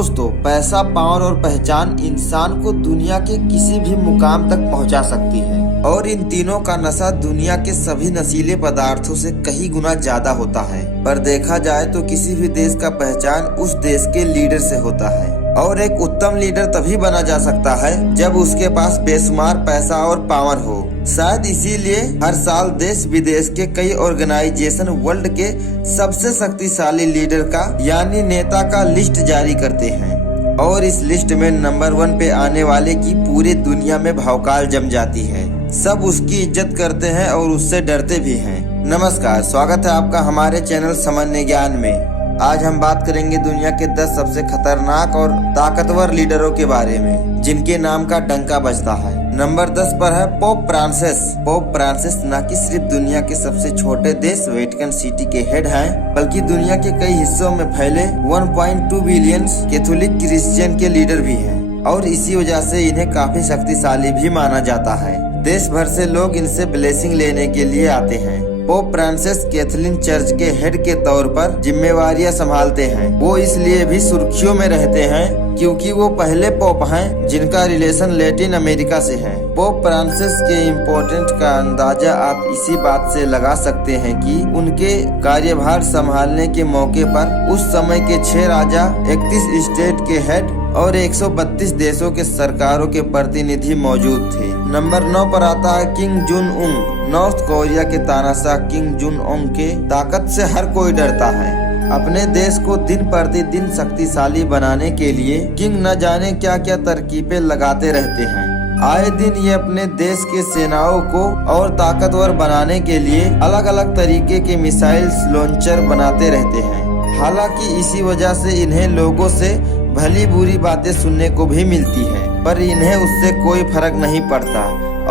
दोस्तों, पैसा, पावर और पहचान इंसान को दुनिया के किसी भी मुकाम तक पहुंचा सकती है और इन तीनों का नशा दुनिया के सभी नशीले पदार्थों से कई गुना ज्यादा होता है। पर देखा जाए तो किसी भी देश का पहचान उस देश के लीडर से होता है और एक उत्तम लीडर तभी बना जा सकता है जब उसके पास बेशुमार पैसा और पावर हो। शायद इसीलिए हर साल देश विदेश के कई ऑर्गेनाइजेशन वर्ल्ड के सबसे शक्तिशाली लीडर का यानी नेता का लिस्ट जारी करते हैं और इस लिस्ट में नंबर 1 पे आने वाले की पूरी दुनिया में भौकाल जम जाती है। सब उसकी इज्जत करते हैं और उससे डरते भी हैं। नमस्कार, स्वागत है आपका हमारे चैनल सामान्य ज्ञान में। आज हम बात करेंगे दुनिया के 10 सबसे खतरनाक और ताकतवर लीडरों के बारे में जिनके नाम का डंका बजता है। नंबर 10 पर है पोप फ्रांसिस। पोप फ्रांसिस न कि सिर्फ दुनिया के सबसे छोटे देश वेटिकन सिटी के हेड हैं, बल्कि दुनिया के कई हिस्सों में फैले 1.2 बिलियन कैथोलिक क्रिश्चियन के लीडर भी हैं और इसी वजह से इन्हें काफी शक्तिशाली भी माना जाता है। देश भर से लोग इनसे ब्लेसिंग लेने के लिए आते हैं। पोप फ्रांसिस कैथोलिक चर्च के हेड के तौर पर जिम्मेवारियां संभालते हैं। वो इसलिए भी सुर्खियों में रहते हैं क्योंकि वो पहले पोप हैं जिनका रिलेशन लैटिन अमेरिका से है। पोप फ्रांसिस के इम्पोर्टेंट का अंदाजा आप इसी बात से लगा सकते हैं कि उनके कार्यभार संभालने के मौके पर उस समय के 6 राजा, 31 स्टेट के हेड और 132 देशों के सरकारों के प्रतिनिधि मौजूद थे। नंबर 9 पर आता है किंग जुन उंग। नॉर्थ कोरिया के तानाशाह किंग जुन उंग के ताकत से हर कोई डरता है। अपने देश को दिन प्रतिदिन शक्तिशाली बनाने के लिए किंग न जाने क्या क्या तरकीबें लगाते रहते हैं। आए दिन ये अपने देश के सेनाओं को और ताकतवर बनाने के लिए अलग अलग तरीके के मिसाइल्स लॉन्चर बनाते रहते हैं। हालांकि इसी वजह से इन्हें लोगों से भली बुरी बातें सुनने को भी मिलती है, पर इन्हें उससे कोई फर्क नहीं पड़ता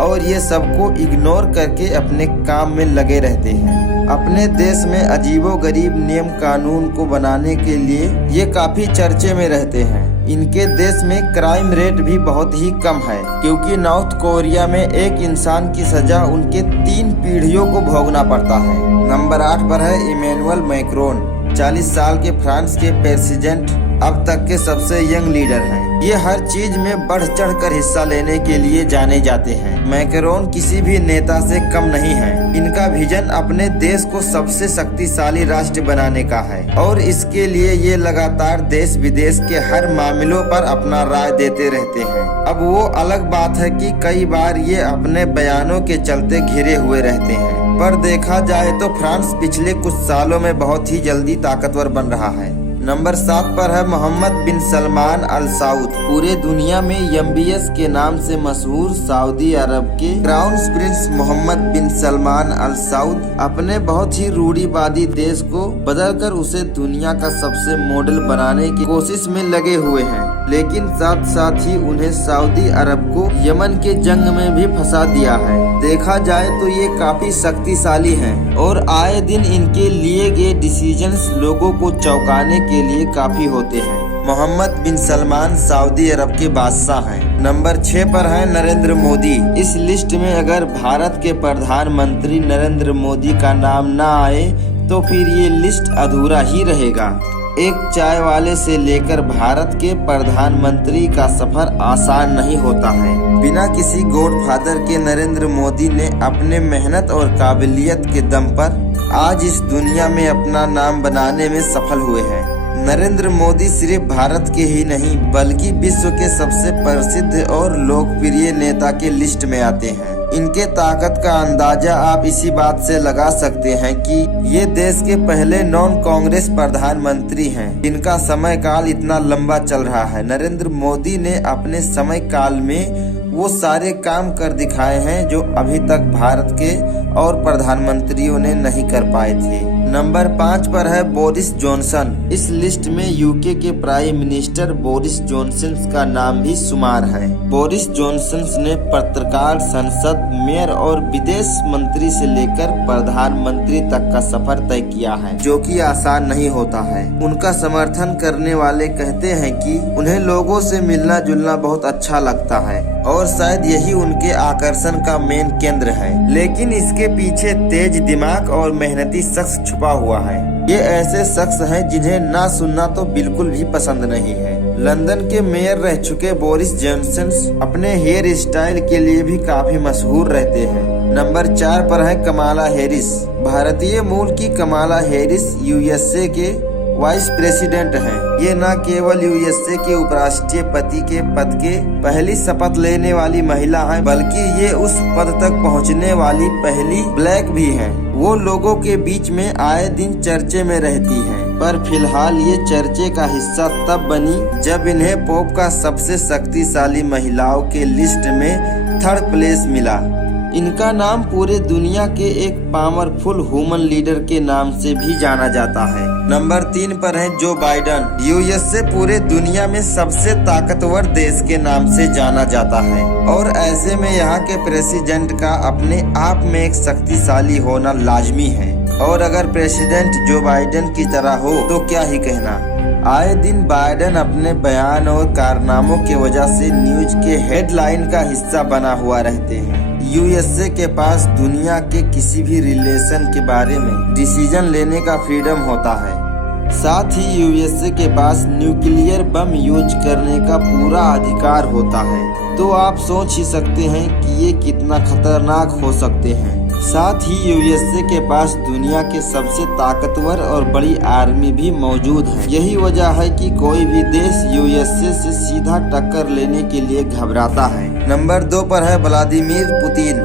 और ये सबको इग्नोर करके अपने काम में लगे रहते हैं। अपने देश में अजीबोगरीब नियम कानून को बनाने के लिए ये काफी चर्चे में रहते हैं। इनके देश में क्राइम रेट भी बहुत ही कम है क्योंकि नॉर्थ कोरिया में एक इंसान की सजा उनके 3 पीढ़ियों को भोगना पड़ता है। नंबर 8 पर है इमैनुअल मैक्रोन। 40 साल के फ्रांस के प्रेसिडेंट अब तक के सबसे यंग लीडर हैं। ये हर चीज में बढ़ चढ़ कर हिस्सा लेने के लिए जाने जाते हैं। मैक्रोन किसी भी नेता से कम नहीं है। इनका विजन अपने देश को सबसे शक्तिशाली राष्ट्र बनाने का है और इसके लिए ये लगातार देश विदेश के हर मामलों पर अपना राय देते रहते हैं। अब वो अलग बात है कि कई बार ये अपने बयानों के चलते घिरे हुए रहते हैं, पर देखा जाए तो फ्रांस पिछले कुछ सालों में बहुत ही जल्दी ताकतवर बन रहा है। नंबर 7 पर है मोहम्मद बिन सलमान अल सऊद। पूरे दुनिया में MBS के नाम से मशहूर सऊदी अरब के क्राउन प्रिंस मोहम्मद बिन सलमान अल सऊद अपने बहुत ही रूढ़िवादी देश को बदलकर उसे दुनिया का सबसे मॉडल बनाने की कोशिश में लगे हुए हैं, लेकिन साथ साथ ही उन्हें सऊदी अरब को यमन के जंग में भी फंसा दिया है। देखा जाए तो ये काफी शक्तिशाली हैं और आए दिन इनके लिए गए डिसीजंस लोगों को चौंकाने के लिए काफी होते हैं। मोहम्मद बिन सलमान सऊदी अरब के बादशाह हैं। नंबर 6 पर है नरेंद्र मोदी। इस लिस्ट में अगर भारत के प्रधानमंत्री नरेंद्र मोदी का नाम न आए तो फिर ये लिस्ट अधूरा ही रहेगा। एक चाय वाले से लेकर भारत के प्रधानमंत्री का सफर आसान नहीं होता है। बिना किसी गॉडफादर के नरेंद्र मोदी ने अपने मेहनत और काबिलियत के दम पर आज इस दुनिया में अपना नाम बनाने में सफल हुए हैं। नरेंद्र मोदी सिर्फ भारत के ही नहीं बल्कि विश्व के सबसे प्रसिद्ध और लोकप्रिय नेता के लिस्ट में आते हैं। इनके ताकत का अंदाजा आप इसी बात से लगा सकते हैं कि ये देश के पहले नॉन कांग्रेस प्रधानमंत्री हैं जिनका समय काल इतना लंबा चल रहा है। नरेंद्र मोदी ने अपने समय काल में वो सारे काम कर दिखाए हैं जो अभी तक भारत के और प्रधानमंत्रियों ने नहीं कर पाए थे। नंबर 5 पर है बोरिस जॉनसन। इस लिस्ट में यूके के प्राइम मिनिस्टर बोरिस जॉनसन का नाम भी शुमार है। बोरिस जॉनसन ने पत्रकार, संसद, मेयर और विदेश मंत्री से लेकर प्रधानमंत्री तक का सफर तय किया है, जो कि आसान नहीं होता है। उनका समर्थन करने वाले कहते हैं कि उन्हें लोगों से मिलना जुलना बहुत अच्छा लगता है और शायद यही उनके आकर्षण का मेन केंद्र है। लेकिन इसके पीछे तेज दिमाग और मेहनती शख्स छुपा हुआ है। ये ऐसे शख्स हैं जिन्हें ना सुनना तो बिल्कुल भी पसंद नहीं है। लंदन के मेयर रह चुके बोरिस जॉनसन अपने हेयर स्टाइल के लिए भी काफी मशहूर रहते हैं। नंबर 4 पर है कमला हैरिस। भारतीय मूल की कमला हैरिस यूएसए के वाइस प्रेसिडेंट हैं। ये न केवल यूएसए के उपराष्ट्रपति के पद के पहली शपथ लेने वाली महिला हैं, बल्कि ये उस पद तक पहुंचने वाली पहली ब्लैक भी हैं। वो लोगों के बीच में आए दिन चर्चे में रहती हैं, पर फिलहाल ये चर्चे का हिस्सा तब बनी जब इन्हें पोप का सबसे शक्तिशाली महिलाओं के लिस्ट में 3rd प्लेस मिला। इनका नाम पूरे दुनिया के एक पावरफुल वुमन लीडर के नाम से भी जाना जाता है। नंबर 3 पर है जो बाइडेन। यूएसए पूरे दुनिया में सबसे ताकतवर देश के नाम से जाना जाता है और ऐसे में यहाँ के प्रेसिडेंट का अपने आप में एक शक्तिशाली होना लाजमी है। और अगर प्रेसिडेंट जो बाइडेन की तरह हो तो क्या ही कहना। आए दिन बाइडेन अपने बयान और कारनामों की वजह से न्यूज के हेडलाइन का हिस्सा बना हुआ रहते हैं। यूएसए के पास दुनिया के किसी भी रिलेशन के बारे में डिसीजन लेने का फ्रीडम होता है। साथ ही यूएसए के पास न्यूक्लियर बम यूज करने का पूरा अधिकार होता है। तो आप सोच ही सकते हैं कि ये कितना खतरनाक हो सकते हैं। साथ ही यूएसए के पास दुनिया के सबसे ताकतवर और बड़ी आर्मी भी मौजूद है। यही वजह है कि कोई भी देश यूएसए से सीधा टक्कर लेने के लिए घबराता है। नंबर 2 पर है व्लादिमीर पुतिन।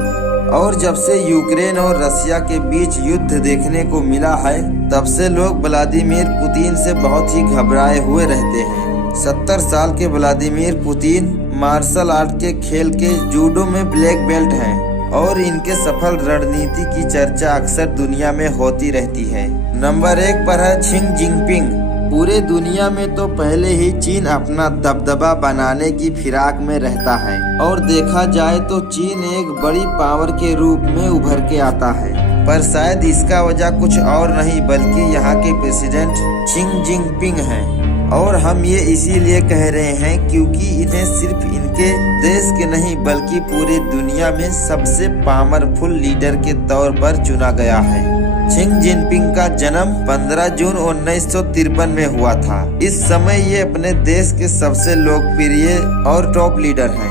और जब से यूक्रेन और रसिया के बीच युद्ध देखने को मिला है, तब से लोग व्लादिमीर पुतिन से बहुत ही घबराए हुए रहते हैं। 70 साल के व्लादिमीर पुतिन मार्शल आर्ट के खेल के जूडो में ब्लैक बेल्ट हैं और इनके सफल रणनीति की चर्चा अक्सर दुनिया में होती रहती है। नंबर 1 पर है शी जिनपिंग। पूरे दुनिया में तो पहले ही चीन अपना दबदबा बनाने की फिराक में रहता है और देखा जाए तो चीन एक बड़ी पावर के रूप में उभर के आता है। पर शायद इसका वजह कुछ और नहीं बल्कि यहाँ के प्रेसिडेंट शी जिनपिंग हैं। और हम ये इसीलिए कह रहे हैं क्योंकि इन्हें सिर्फ इनके देश के नहीं बल्कि पूरी दुनिया में सबसे पावरफुल लीडर के तौर पर चुना गया है। शी जिनपिंग का जन्म 15 जून 1953 में हुआ था। इस समय ये अपने देश के सबसे लोकप्रिय और टॉप लीडर हैं।